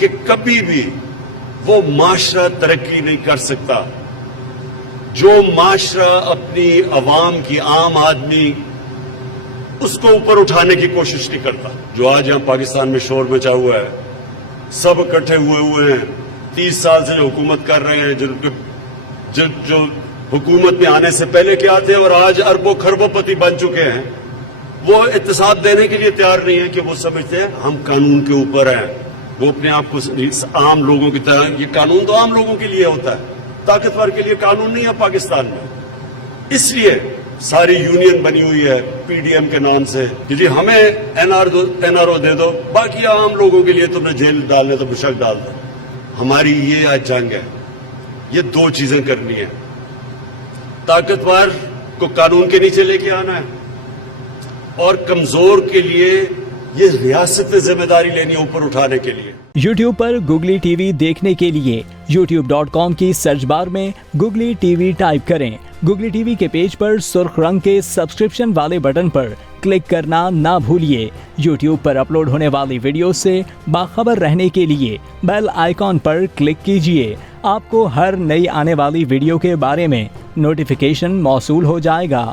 کہ کبھی بھی وہ معاشرہ ترقی نہیں کر سکتا جو معاشرہ اپنی عوام کی، عام آدمی اس کو اوپر اٹھانے کی کوشش نہیں کرتا. جو آج یہاں پاکستان میں شور مچا ہوا ہے، سب اکٹھے ہوئے ہیں، 30 سال سے جو حکومت کر رہے ہیں، جو حکومت میں آنے سے پہلے کیا تھے اور آج اربوں خربوں پتی بن چکے ہیں، وہ احتساب دینے کے لیے تیار نہیں ہے کہ وہ سمجھتے ہیں ہم قانون کے اوپر ہیں. وہ اپنے آپ کو عام لوگوں کی طرح، یہ قانون تو عام لوگوں کے لیے ہوتا ہے، طاقتور کے لیے قانون نہیں ہے پاکستان میں. اس لیے ساری یونین بنی ہوئی ہے پی ڈی ایم کے نام سے کہ جی ہمیں این آر او دے دو، باقی عام لوگوں کے لیے تم نے جیل ڈالنے تو مشک ڈال دو. ہماری یہ آج جنگ ہے، یہ دو چیزیں کرنی ہے. طاقتور کو قانون کے نیچے لے کے آنا ہے اور کمزور کے لیے یہ ریاست نے ذمہ داری لینی ہے اوپر اٹھانے کے لیے. YouTube پر گوگلی ٹی وی دیکھنے کے لیے youtube.com کی سرچ بار میں گوگلی ٹی وی ٹائپ کریں. گوگلی ٹی وی کے پیج پر سرخ رنگ کے سبسکرپشن والے بٹن پر کلک کرنا نہ بھولیے. YouTube پر اپلوڈ ہونے والی ویڈیو سے باخبر رہنے کے لیے بیل آئیکن پر کلک کیجیے. آپ کو ہر نئی آنے والی ویڈیو کے بارے میں نوٹیفیکیشن موصول ہو جائے گا.